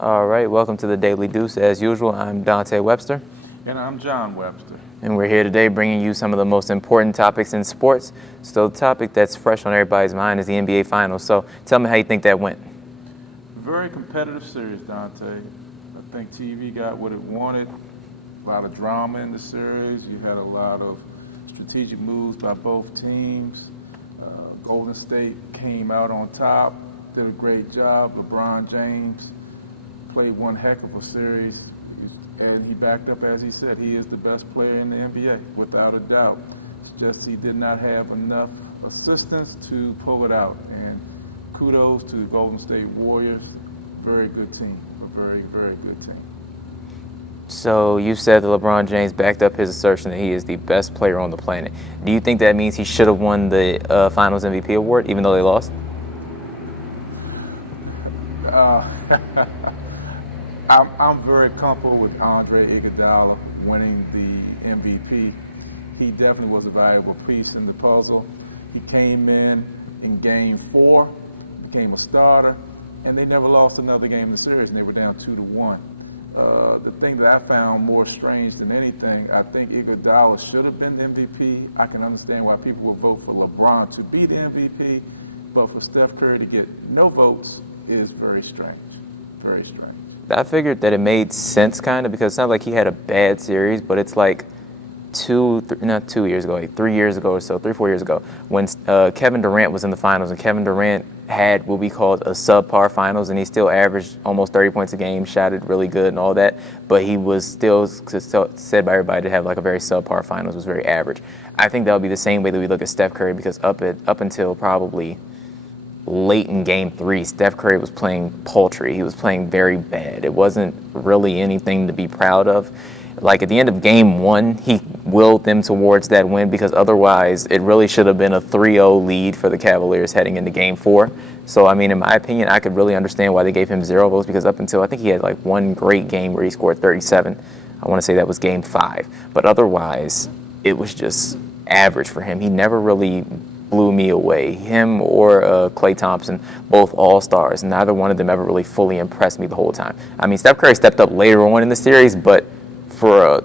All right, welcome to the Daily Deuce. As usual, I'm Dante Webster. And I'm John Webster. And we're here today bringing you some of the most important topics in sports. So the topic that's fresh on everybody's mind is the NBA Finals. So tell me how you think that went. Very competitive series, Dante. I think TV got what it wanted. A lot of drama in the series. You had a lot of strategic moves by both teams. Golden State came out on top, did a great job. LeBron James played one heck of a series, and he backed up, as he said, he is the best player in the NBA, without a doubt. It's just he did not have enough assistance to pull it out. And kudos to the Golden State Warriors. Very good team, a very, very good team. So you said that LeBron James backed up his assertion that he is the best player on the planet. Do you think that means he should have won the Finals MVP award, even though they lost? I'm very comfortable with Andre Iguodala winning the MVP. He definitely was a valuable piece in the puzzle. He came in Game 4, became a starter, and they never lost another game in the series, and they were down 2-1. The thing that I found more strange than anything, I think Iguodala should have been the MVP. I can understand why people would vote for LeBron to be the MVP, but for Steph Curry to get no votes is very strange, very strange. I figured that it made sense kind of because it's not like he had a bad series, but it's like 3 years ago, like 3 years ago or so, 4 years ago, when Kevin Durant was in the finals, and Kevin Durant had what we called a subpar finals, and he still averaged almost 30 points a game, shot it really good and all that, but he was still said by everybody to have like a very subpar finals, was very average. I think that would be the same way that we look at Steph Curry, because up until probably late in Game 3, Steph Curry was playing paltry. He was playing very bad. It wasn't really anything to be proud of. Like at the end of Game 1, he willed them towards that win, because otherwise it really should have been a 3-0 lead for the Cavaliers heading into Game 4. So, I mean, in my opinion, I could really understand why they gave him 0 votes, because up until I think he had like one great game where he scored 37. I want to say that was Game 5. But otherwise, it was just average for him. He never really blew me away. Him or Klay Thompson, both all-stars. Neither one of them ever really fully impressed me the whole time. I mean, Steph Curry stepped up later on in the series, but for a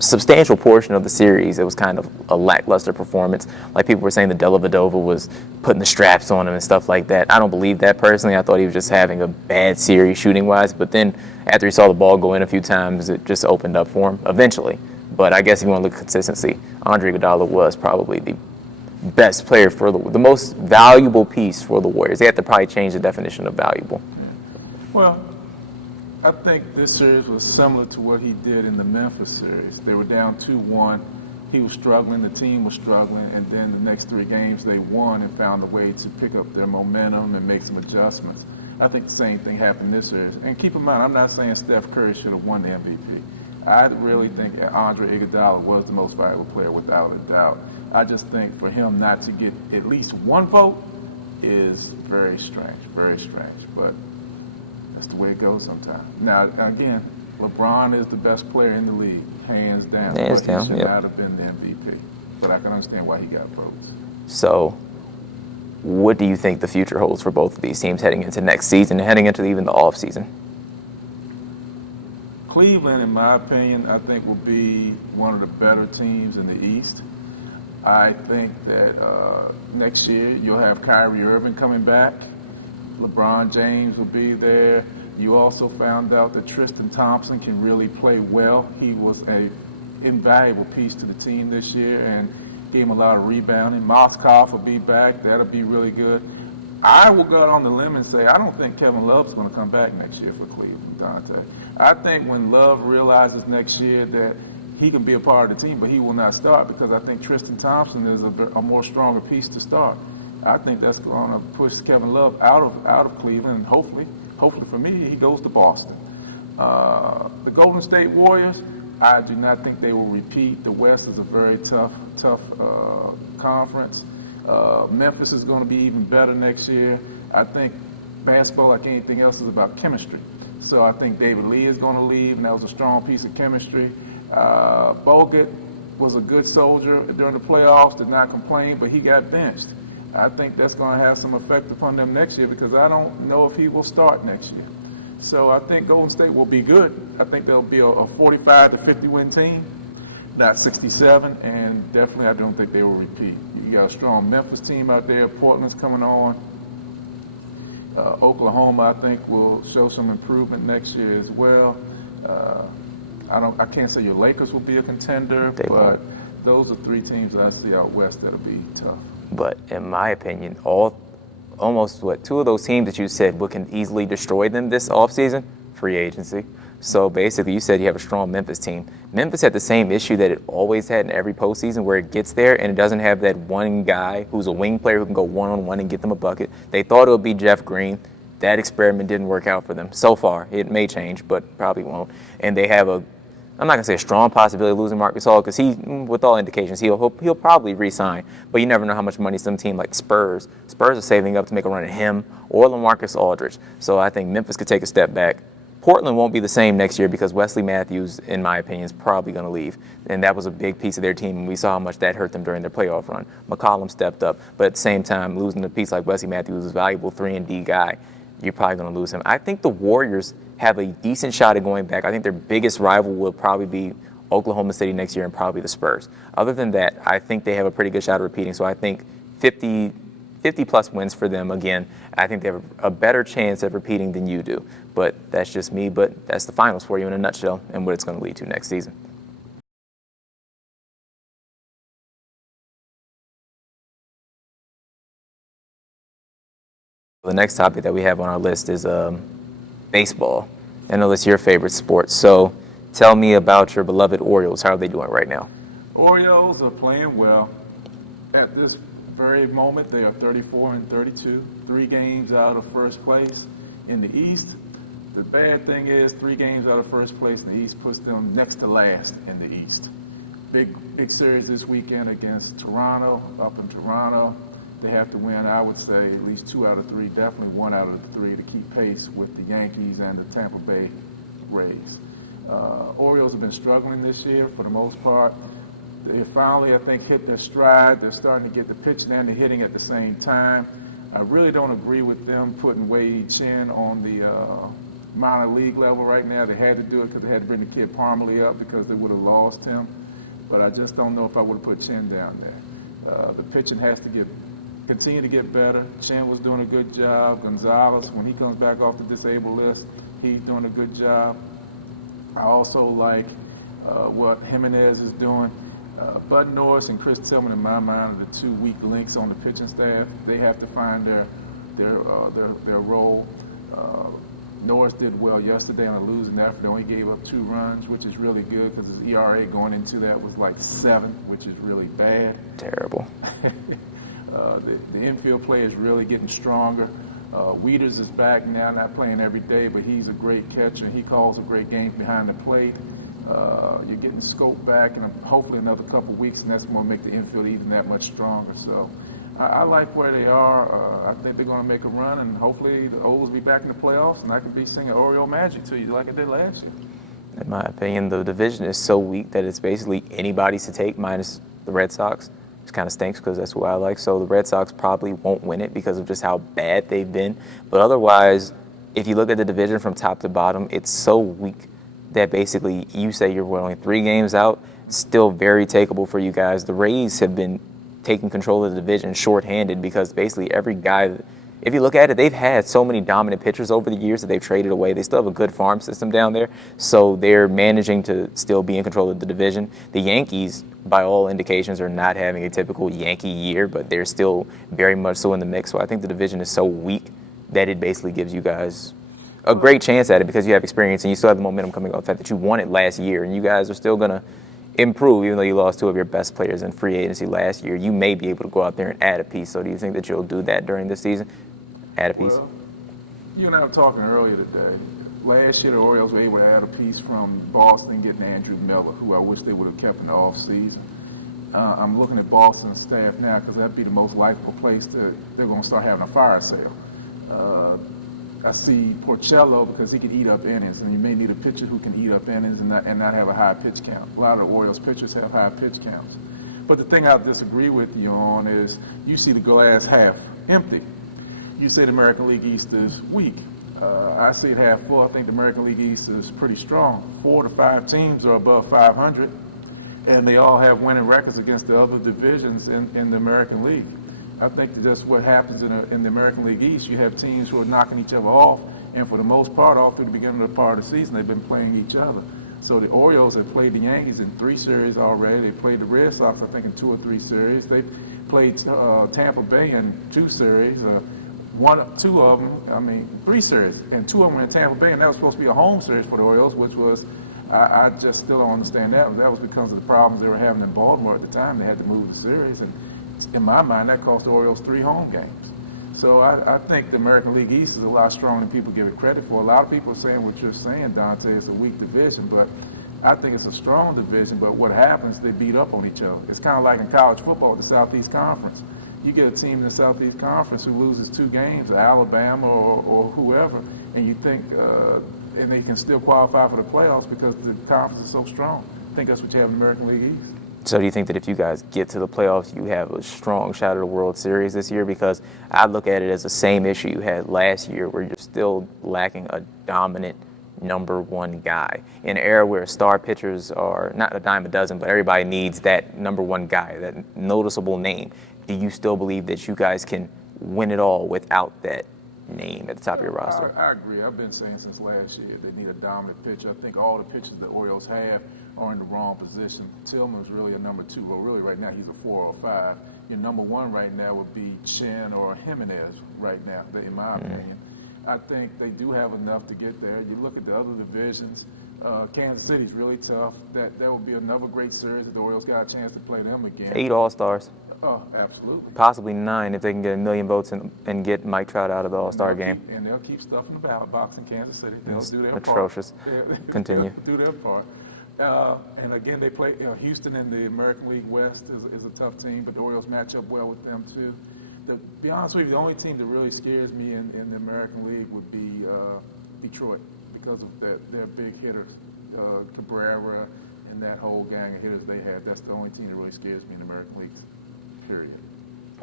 substantial portion of the series, it was kind of a lackluster performance. Like people were saying that Dellavedova was putting the straps on him and stuff like that. I don't believe that personally. I thought he was just having a bad series shooting-wise, but then after he saw the ball go in a few times, it just opened up for him eventually. But I guess if you want to look at consistency, Andre Iguodala was probably the best player for the most valuable piece for the Warriors. They had to probably change the definition of valuable. Well, I think this series was similar to what he did in the Memphis series. They were down 2-1. He was struggling, the team was struggling, and then the next 3 games they won and found a way to pick up their momentum and make some adjustments. I think the same thing happened this series. And keep in mind, I'm not saying Steph Curry should have won the MVP. I really think Andre Iguodala was the most valuable player, without a doubt. I just think for him not to get at least one vote is very strange, but that's the way it goes sometimes. Now, again, LeBron is the best player in the league, hands down. Hands down, he should yep. not have been the MVP, but I can understand why he got votes. So what do you think the future holds for both of these teams heading into next season and heading into even the off season? Cleveland, in my opinion, I think will be one of the better teams in the East. I think that next year you'll have Kyrie Irving coming back. LeBron James will be there. You also found out that Tristan Thompson can really play well. He was an invaluable piece to the team this year and gave him a lot of rebounding. Moskov will be back. That'll be really good. I will go out on the limb and say I don't think Kevin Love's going to come back next year for Cleveland, Dante. I think when Love realizes next year that he can be a part of the team, but he will not start, because I think Tristan Thompson is a more stronger piece to start. I think that's going to push Kevin Love out of Cleveland, and hopefully for me, he goes to Boston. The Golden State Warriors, I do not think they will repeat. The West is a very tough conference. Memphis is going to be even better next year. I think basketball, like anything else, is about chemistry. So I think David Lee is going to leave, and that was a strong piece of chemistry. Bogut was a good soldier during the playoffs, did not complain, but he got benched. I think that's going to have some effect upon them next year, because I don't know if he will start next year. So I think Golden State will be good. I think they'll be a 45 to 50 win team, not 67, and definitely I don't think they will repeat. You got a strong Memphis team out there. Portland's coming on. Oklahoma, I think, will show some improvement next year as well. I can't say your Lakers will be a contender, but those are three teams that I see out west that'll be tough. But in my opinion, almost two of those teams that you said what can easily destroy them this offseason, free agency. So basically, you said you have a strong Memphis team. Memphis had the same issue that it always had in every postseason, where it gets there and it doesn't have that one guy who's a wing player who can go one-on-one and get them a bucket. They thought it would be Jeff Green. That experiment didn't work out for them so far. It may change, but probably won't. And they have I'm not going to say a strong possibility of losing Marc Gasol, because with all indications, he'll probably re-sign. But you never know how much money some team like Spurs are saving up to make a run at him or LaMarcus Aldridge. So I think Memphis could take a step back. Portland won't be the same next year because Wesley Matthews, in my opinion, is probably going to leave. And that was a big piece of their team, and we saw how much that hurt them during their playoff run. McCollum stepped up, but at the same time, losing a piece like Wesley Matthews, who's a valuable 3-and-D guy, you're probably going to lose him. I think the Warriors have a decent shot at going back. I think their biggest rival will probably be Oklahoma City next year and probably the Spurs. Other than that, I think they have a pretty good shot of repeating. So I think 50-plus wins for them again. I think they have a better chance of repeating than you do. But that's just me. But that's the finals for you in a nutshell and what it's going to lead to next season. The next topic that we have on our list is baseball. I know it's your favorite sport. So tell me about your beloved Orioles. How are they doing right now? Orioles are playing well. At this very moment, they are 34-32, 3 games out of first place in the East. The bad thing is 3 games out of first place in the East puts them next to last in the East. Big series this weekend against Toronto, up in Toronto. They have to win, I would say, at least 2 out of 3, definitely 1 out of the 3 to keep pace with the Yankees and the Tampa Bay Rays. Orioles have been struggling this year for the most part. They finally, I think, hit their stride. They're starting to get the pitching and the hitting at the same time. I really don't agree with them putting Wade Chen on the minor league level right now. They had to do it because they had to bring the kid Parmalee up because they would have lost him. But I just don't know if I would have put Chen down there. The pitching has to continue to get better. Chen was doing a good job. Gonzalez, when he comes back off the disabled list, he's doing a good job. I also like what Jimenez is doing. Bud Norris and Chris Tillman, in my mind, are the 2 weak links on the pitching staff. They have to find their role. Norris did well yesterday on a losing effort. He only gave up 2 runs, which is really good because his ERA going into that was like 7, which is really bad. Terrible. The infield play is really getting stronger. Wieters is back now, not playing every day, but he's a great catcher. He calls a great game behind the plate. You're getting Scope back in hopefully another couple weeks, and that's going to make the infield even that much stronger. So I like where they are. I think they're going to make a run, and hopefully the O's be back in the playoffs, and I can be singing Oriole Magic to you like I did last year. In my opinion, the division is so weak that it's basically anybody's to take minus the Red Sox. Which kind of stinks because that's who I like. So the Red Sox probably won't win it because of just how bad they've been. But otherwise, if you look at the division from top to bottom, it's so weak that basically you say you're only 3 games out, still very takeable for you guys. The Rays have been taking control of the division shorthanded because basically every guy, if you look at it, they've had so many dominant pitchers over the years that they've traded away. They still have a good farm system down there, so they're managing to still be in control of the division. The Yankees, by all indications, are not having a typical Yankee year, but they're still very much so in the mix. So I think the division is so weak that it basically gives you guys a great chance at it because you have experience and you still have the momentum coming off the fact that you won it last year, and you guys are still going to improve even though you lost 2 of your best players in free agency last year. You may be able to go out there and add a piece. So do you think that you'll do that during this season? Add a piece? Well, you and I were talking earlier today. Last year, the Orioles were able to add a piece from Boston, getting Andrew Miller, who I wish they would have kept in the offseason. I'm looking at Boston's staff now because that'd be the most likely place they're going to start having a fire sale. I see Porcello because he can eat up innings, and you may need a pitcher who can eat up innings and not have a high pitch count. A lot of the Orioles pitchers have high pitch counts. But the thing I disagree with you on is you see the glass half empty. You say the American League East is weak. I see it half full. I think the American League East is pretty strong. 4 to 5 teams are above 500, and they all have winning records against the other divisions in the American League. I think that's what happens in the American League East. You have teams who are knocking each other off, and for the most part, all through the beginning of the part of the season, they've been playing each other. So the Orioles have played the Yankees in 3 series already. They played the Red Sox, I think, in 2 or 3 series. They played Tampa Bay in 2 series. 2 of them, 3 series, and 2 of them were in Tampa Bay, and that was supposed to be a home series for the Orioles, which was, I just still don't understand that. That was because of the problems they were having in Baltimore at the time. They had to move the series, and in my mind, that cost the Orioles 3 home games. So I think the American League East is a lot stronger than people give it credit for. A lot of people are saying what you're saying, Dante, it's a weak division, but I think it's a strong division, but what happens, they beat up on each other. It's kind of like in college football at the Southeast Conference. You get a team in the Southeast Conference who loses 2 games, Alabama or whoever, and you think, and they can still qualify for the playoffs because the conference is so strong. I think that's what you have in the American League East. So do you think that if you guys get to the playoffs, you have a strong shot at the World Series this year? Because I look at it as the same issue you had last year where you're still lacking a dominant number 1 guy. In an era where star pitchers are not a dime a dozen, but everybody needs that number 1 guy, that noticeable name. Do you still believe that you guys can win it all without that name at the top of your roster? I agree. I've been saying since last year they need a dominant pitcher. I think all the pitchers the Orioles have are in the wrong position. Tillman is really a number 2. Well, really right now he's a 4 or 5. Your number 1 right now would be Chen or Jimenez right now, in my opinion. I think they do have enough to get there. You look at the other divisions, Kansas City's really tough. That would be another great series if the Orioles got a chance to play them again. 8 All-Stars. Oh, absolutely. Possibly 9 if they can get 1 million votes and get Mike Trout out of the All-Star game. And they'll keep stuff in the ballot box in Kansas City. They'll do their atrocious. part. Continue. Do their part. And again, they play Houston in the American League West is a tough team, but the Orioles match up well with them too. To be honest with you, the only team that really scares me in the American League would be Detroit because of their big hitters, Cabrera and that whole gang of hitters they had. That's the only team that really scares me in the American League, period.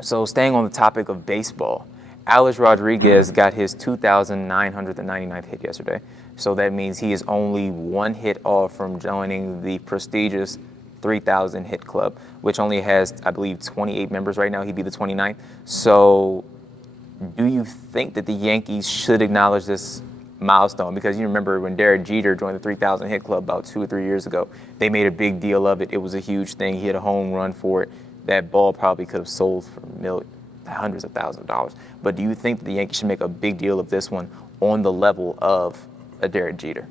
So staying on the topic of baseball, Alex Rodriguez got his 2,999th hit yesterday. So that means he is only 1 hit off from joining the prestigious 3,000 hit club, which only has, I believe, 28 members right now. He'd be the 29th. So do you think that the Yankees should acknowledge this milestone? Because you remember when Derek Jeter joined the 3,000 hit club about 2 or 3 years ago, they made a big deal of it. It was a huge thing. He hit a home run for it. That ball probably could have sold for hundreds of thousands of dollars. But do you think that the Yankees should make a big deal of this one on the level of a Derek Jeter?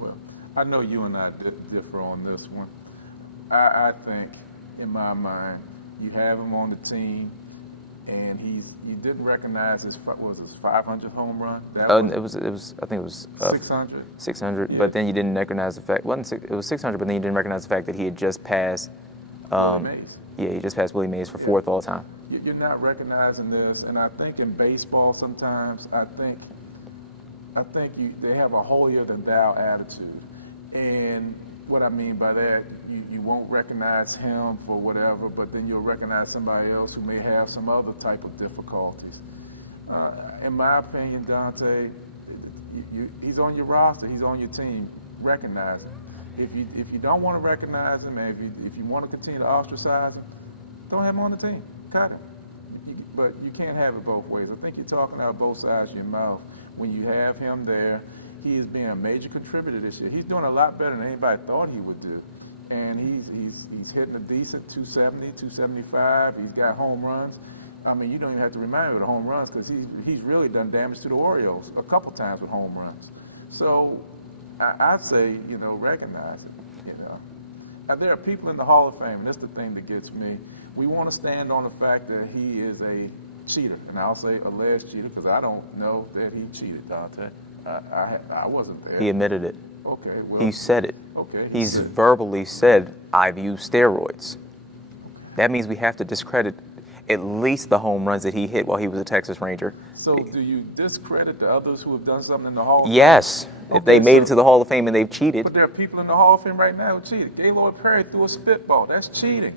Well, I know you and I differ on this one. I think, in my mind, you have him on the team, and you didn't recognize his 500 home run. It was. I think it was 600. 600, Yeah. but then you didn't recognize the fact. It was 600, but then you didn't recognize the fact that he had just passed. Willie Mays. Yeah, he just passed Willie Mays for 4th all time. You're not recognizing this, and I think in baseball sometimes I think they have a holier-than-thou attitude, and what I mean by that, you won't recognize him for whatever, but then you'll recognize somebody else who may have some other type of difficulties. In my opinion, Dante, he's on your roster, he's on your team. Recognize him. If you don't want to recognize him, and if you want to continue to ostracize him, don't have him on the team. Cut him. But you can't have it both ways. I think you're talking out of both sides of your mouth. When you have him there, he is being a major contributor this year. He's doing a lot better than anybody thought he would do. And he's hitting a decent 270, 275. He's got home runs. I mean, you don't even have to remind me of the home runs because he's really done damage to the Orioles a couple times with home runs. So I say, recognize it. There are people in the Hall of Fame, and that's the thing that gets me. We want to stand on the fact that he is a cheater, and I'll say alleged cheater because I don't know that he cheated, Dante. I wasn't there. He admitted it. Okay. Well, He said it. Okay. He's verbally said, "I've used steroids." That means we have to discredit at least the home runs that he hit while he was a Texas Ranger. So do you discredit the others who have done something in the Hall of Fame? Yes, if they made it to the Hall of Fame and they've cheated. But there are people in the Hall of Fame right now who cheated. Gaylord Perry threw a spitball. That's cheating.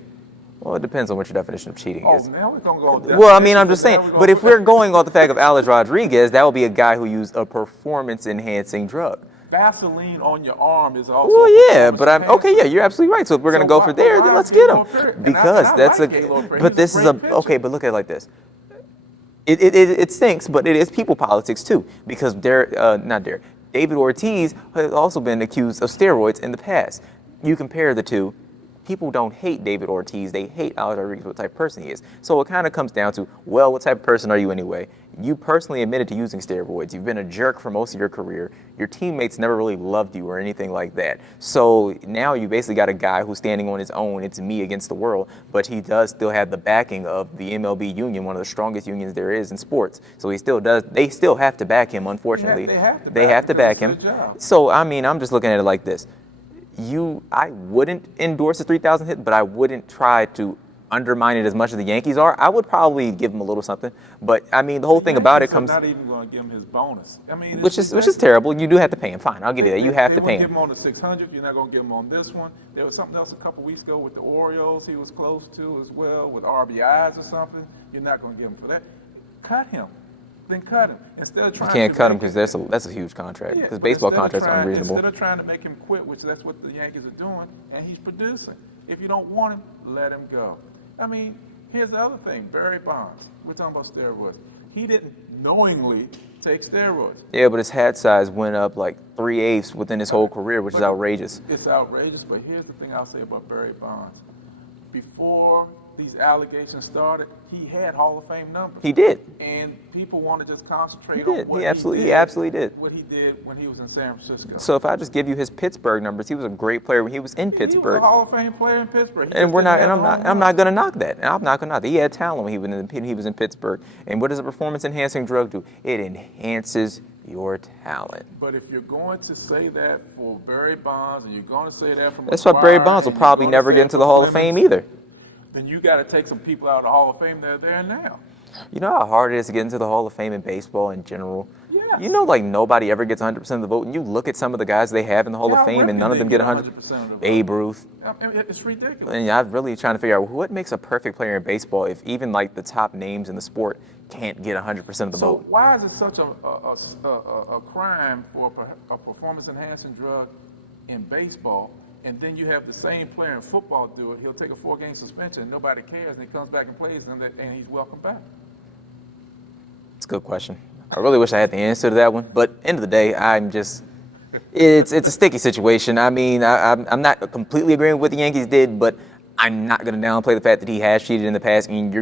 Well, it depends on what your definition of cheating Oh, is. now we're going to go. Well, I mean, I'm just saying. Now But if we're going off the fact of Alex Rodriguez, that would be a guy who used a performance-enhancing drug. Vaseline on your arm is also. Well, yeah, but I'm okay. Yeah, you're absolutely right. So if we're gonna go for there, then let's get him because that's a. But this is a okay. But look at it like this. It stinks, but it is people politics too because David Ortiz has also been accused of steroids in the past. You compare the two. People don't hate David Ortiz. They hate Alex Rodriguez, what type of person he is. So it kind of comes down to, well, what type of person are you anyway? You personally admitted to using steroids. You've been a jerk for most of your career. Your teammates never really loved you or anything like that. So now you basically got a guy who's standing on his own. It's me against the world. But he does still have the backing of the MLB union, one of the strongest unions there is in sports. So he still does. They still have to back him, unfortunately. They have to back him. So, I mean, I'm just looking at it like this. I wouldn't endorse a 3,000 hit, but I wouldn't try to undermine it as much as the Yankees are. I would probably give him a little something, but I mean the whole thing about it comes. Not even going to give him his bonus. I mean, which is terrible. You do have to pay him. Fine, I'll give you that. You have to pay him. Give him on the 600. You're not going to give him on this one. There was something else a couple weeks ago with the Orioles. He was close to as well with RBIs or something. You're not going to give him for that. Cut him. Then cut him instead of trying. You can't cut him because that's a huge contract. Because baseball contracts are unreasonable. Instead of trying to make him quit, which that's what the Yankees are doing, and he's producing. If you don't want him, let him go. I mean, here's the other thing: Barry Bonds. We're talking about steroids. He didn't knowingly take steroids. Yeah, but his hat size went up like 3/8 within his whole career, which is outrageous. It's outrageous. But here's the thing I'll say about Barry Bonds: before these allegations started, he had Hall of Fame numbers. He did. And people want to just concentrate on what he absolutely did. What he did when he was in San Francisco. So if I just give you his Pittsburgh numbers, he was a great player when he was in Pittsburgh. He was a Hall of Fame player in Pittsburgh. I'm not going to knock that. I'm not going to knock that. He had talent when he was in Pittsburgh. And what does a performance-enhancing drug do? It enhances your talent. But if you're going to say that for Barry Bonds, and you're going to say that from that's why Barry Bonds will probably never get into the Hall of Fame either. Then you got to take some people out of the Hall of Fame that are there now. You know how hard it is to get into the Hall of Fame in baseball in general? Yes. You know, like, nobody ever gets 100% of the vote, and you look at some of the guys they have in the Hall of Fame, and none of them get 100% of the vote. Babe Ruth. It's ridiculous. And I'm really trying to figure out what makes a perfect player in baseball if even, like, the top names in the sport can't get 100% of the vote. So why is it such a crime for a performance-enhancing drug in baseball? And then you have the same player in football do it. He'll take a 4-game suspension, and nobody cares, and he comes back and plays, and he's welcome back. It's a good question. I really wish I had the answer to that one, but end of the day, it's a sticky situation. I mean, I'm not completely agreeing with what the Yankees did, but I'm not going to downplay the fact that he has cheated in the past. And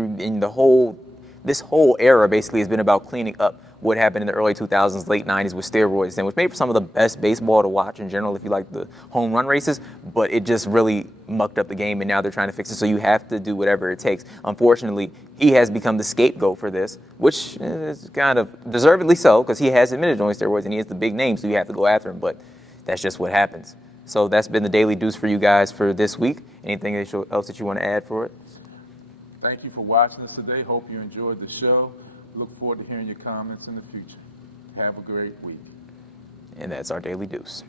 this whole era basically has been about cleaning up what happened in the early 2000s, late 90s with steroids, and which made for some of the best baseball to watch in general if you like the home run races, but it just really mucked up the game, and now they're trying to fix it, so you have to do whatever it takes. Unfortunately, he has become the scapegoat for this, which is kind of deservedly so, because he has admitted on steroids, and he is the big name, so you have to go after him, but that's just what happens. So that's been the Daily Deuce for you guys for this week. Anything else that you want to add for it? Thank you for watching us today. Hope you enjoyed the show. Look forward to hearing your comments in the future. Have a great week. And that's our Daily Deuce.